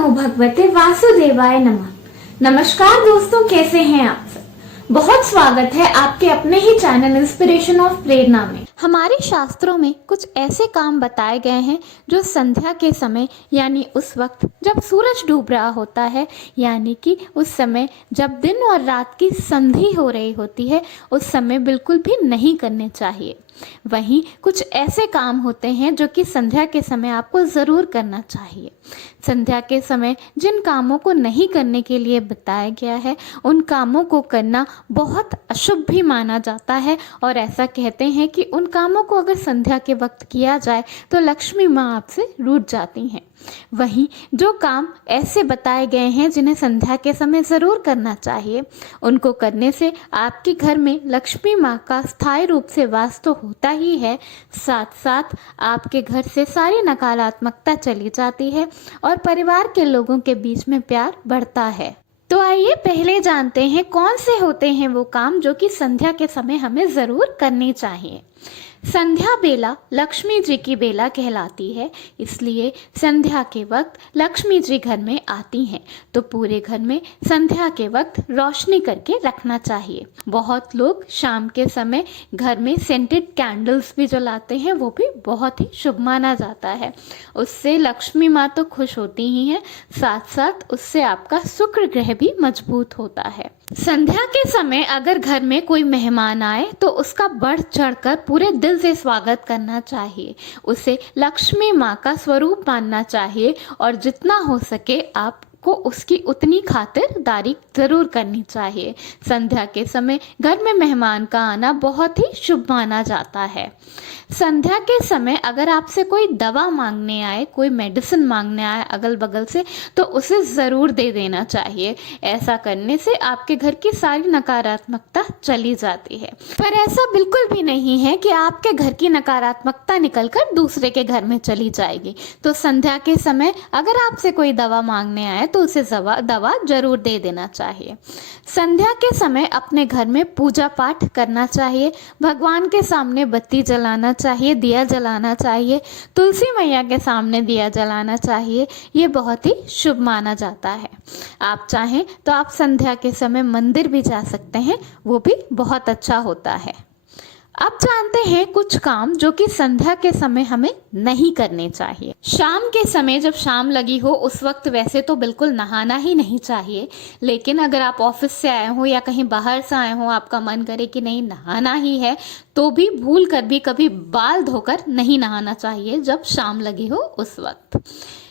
नमो भगवते वासुदेवाय नमः। नमस्कार दोस्तों, कैसे हैं आप सब? बहुत स्वागत है आपके अपने ही चैनल इंस्पिरेशन ऑफ प्रेरणा में। हमारे शास्त्रों में कुछ ऐसे काम बताए गए हैं जो संध्या के समय यानी उस वक्त जब सूरज डूब रहा होता है, यानी कि उस समय जब दिन और रात की संधि हो रही होती है, उस समय बिल्कुल भी नहीं करने चाहिए। वहीं कुछ ऐसे काम होते हैं जो कि संध्या के समय आपको ज़रूर करना चाहिए। संध्या के समय जिन कामों को नहीं करने के लिए बताया गया है, उन कामों को करना बहुत अशुभ भी माना जाता है और ऐसा कहते हैं कि उन कामों को अगर संध्या के वक्त किया जाए तो लक्ष्मी माँ आपसे रूठ जाती हैं। वहीं जो काम ऐसे बताए गए हैं जिन्हें संध्या के समय ज़रूर करना चाहिए, उनको करने से आपके घर में लक्ष्मी माँ का स्थायी रूप से वास तो होता ही है, साथ साथ आपके घर से सारी नकारात्मकता चली जाती है और परिवार के लोगों के बीच में प्यार बढ़ता है। तो आइए पहले जानते हैं कौन से होते हैं वो काम जो कि संध्या के समय हमें ज़रूर करनी चाहिए। संध्या बेला लक्ष्मी जी की बेला कहलाती है, इसलिए संध्या के वक्त लक्ष्मी जी घर में आती हैं, तो पूरे घर में संध्या के वक्त रोशनी करके रखना चाहिए। बहुत लोग शाम के समय घर में सेंटेड कैंडल्स भी जलाते हैं, वो भी बहुत ही शुभ माना जाता है। उससे लक्ष्मी माँ तो खुश होती ही हैं, साथ साथ उससे आपका शुक्र ग्रह भी मजबूत होता है। संध्या के समय अगर घर में कोई मेहमान आए तो उसका बढ़ चढ़कर पूरे दिल से स्वागत करना चाहिए। उसे लक्ष्मी माँ का स्वरूप मानना चाहिए और जितना हो सके आपको उसकी उतनी खातिरदारी ज़रूर करनी चाहिए। संध्या के समय घर में मेहमान का आना बहुत ही शुभ माना जाता है। संध्या के समय अगर आपसे कोई दवा मांगने आए, कोई मेडिसिन मांगने आए अगल बगल से, तो उसे ज़रूर दे देना चाहिए। ऐसा करने से आपके घर की सारी नकारात्मकता चली जाती है। पर ऐसा बिल्कुल भी नहीं है कि आपके घर की नकारात्मकता निकलकर दूसरे के घर में चली जाएगी। तो संध्या के समय अगर आपसे कोई दवा मांगने आए तो उसे दवा जरूर दे देना चाहिए। संध्या के समय अपने घर में पूजा पाठ करना चाहिए, भगवान के सामने बत्ती जलाना चाहिए, दिया जलाना चाहिए, तुलसी मैया के सामने दिया जलाना चाहिए। ये बहुत ही शुभ माना जाता है। आप चाहें तो आप संध्या के समय मंदिर भी जा सकते हैं, वो भी बहुत अच्छा होता है। अब जानते हैं कुछ काम जो कि संध्या के समय हमें नहीं करने चाहिए। शाम के समय जब शाम लगी हो उस वक्त वैसे तो बिल्कुल नहाना ही नहीं चाहिए, लेकिन अगर आप ऑफिस से आए हो या कहीं बाहर से आए हो, आपका मन करे कि नहीं नहाना ही है, तो भी भूल कर भी कभी बाल धोकर नहीं नहाना चाहिए जब शाम लगी हो उस वक्त।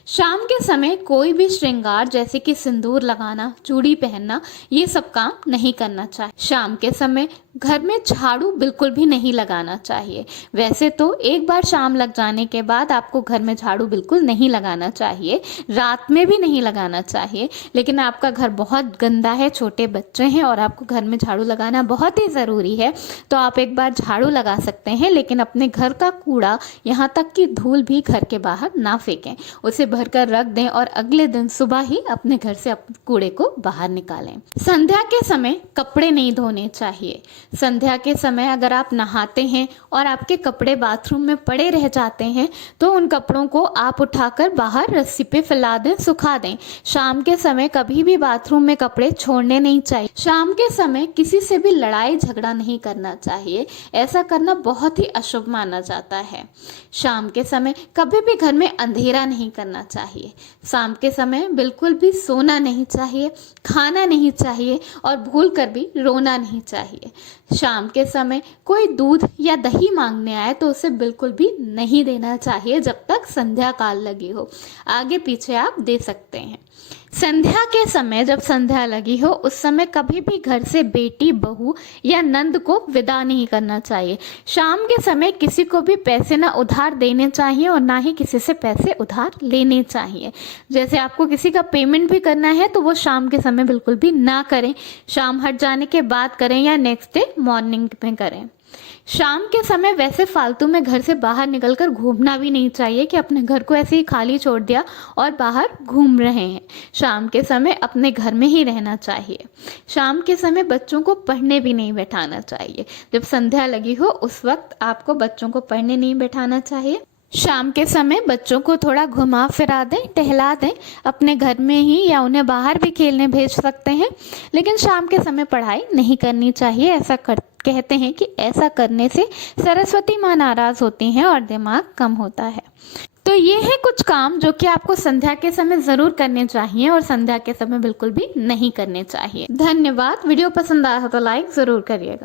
शाम के समय कोई भी श्रृंगार जैसे कि सिंदूर लगाना, चूड़ी पहनना, ये सब काम नहीं करना चाहिए। शाम के समय घर में झाड़ू बिल्कुल भी नहीं लगाना चाहिए। वैसे तो एक बार शाम लग जाने के बाद आपको घर में झाड़ू बिल्कुल नहीं लगाना चाहिए, रात में भी नहीं लगाना चाहिए, लेकिन आपका घर बहुत गंदा है, छोटे बच्चे हैं और आपको घर में झाड़ू लगाना बहुत ही ज़रूरी है, तो आप एक बार झाड़ू लगा सकते हैं, लेकिन अपने घर का कूड़ा, यहाँ तक कि धूल भी घर के बाहर ना फेंकें, उसे भर कर रख दें और अगले दिन सुबह ही अपने घर से कूड़े को बाहर निकालें। संध्या के समय कपड़े नहीं धोने चाहिए। संध्या के समय अगर आप नहाते हैं और आपके कपड़े बाथरूम में पड़े रह जाते हैं तो उन कपड़ों को आप उठाकर बाहर रस्सी पे फैला दें, सुखा दें। शाम के समय कभी भी बाथरूम में कपड़े छोड़ने नहीं चाहिए। शाम के समय किसी से भी लड़ाई झगड़ा नहीं करना चाहिए, ऐसा करना बहुत ही अशुभ माना जाता है। शाम के समय कभी भी घर में अंधेरा नहीं करना चाहिए। शाम के समय बिल्कुल भी सोना नहीं चाहिए, खाना नहीं चाहिए और भूल कर भी रोना नहीं चाहिए। शाम के समय कोई दूध या दही मांगने आए तो उसे बिल्कुल भी नहीं देना चाहिए जब तक संध्या काल लगी हो। आगे पीछे आप दे सकते हैं। संध्या के समय जब संध्या लगी हो उस समय कभी भी घर से बेटी, बहू या नंद को विदा नहीं करना चाहिए। शाम के समय किसी को भी पैसे ना उधार देने चाहिए और ना ही किसी से पैसे उधार लेने चाहिए। जैसे आपको किसी का पेमेंट भी करना है तो वो शाम के समय बिल्कुल भी ना करें, शाम हट जाने के बाद करें या नेक्स्ट डे मॉर्निंग में करें। शाम के समय वैसे फालतू में घर से बाहर निकलकर घूमना भी नहीं चाहिए कि अपने घर को ऐसे ही खाली छोड़ दिया और बाहर घूम रहे हैं। शाम के समय अपने घर में ही रहना चाहिए। शाम के समय बच्चों को पढ़ने भी नहीं बैठाना चाहिए। जब संध्या लगी हो उस वक्त आपको बच्चों को पढ़ने नहीं बैठाना चाहिए। शाम के समय बच्चों को थोड़ा घुमा फिरा दें, टहला दें अपने घर में ही, या उन्हें बाहर भी खेलने भेज सकते हैं। लेकिन शाम के समय पढ़ाई नहीं करनी चाहिए। कहते हैं कि ऐसा करने से सरस्वती माँ नाराज होती हैं और दिमाग कम होता है। तो ये है कुछ काम जो कि आपको संध्या के समय ज़रूर करने चाहिए और संध्या के समय बिल्कुल भी नहीं करने चाहिए। धन्यवाद। वीडियो पसंद आया हो तो लाइक ज़रूर करिएगा।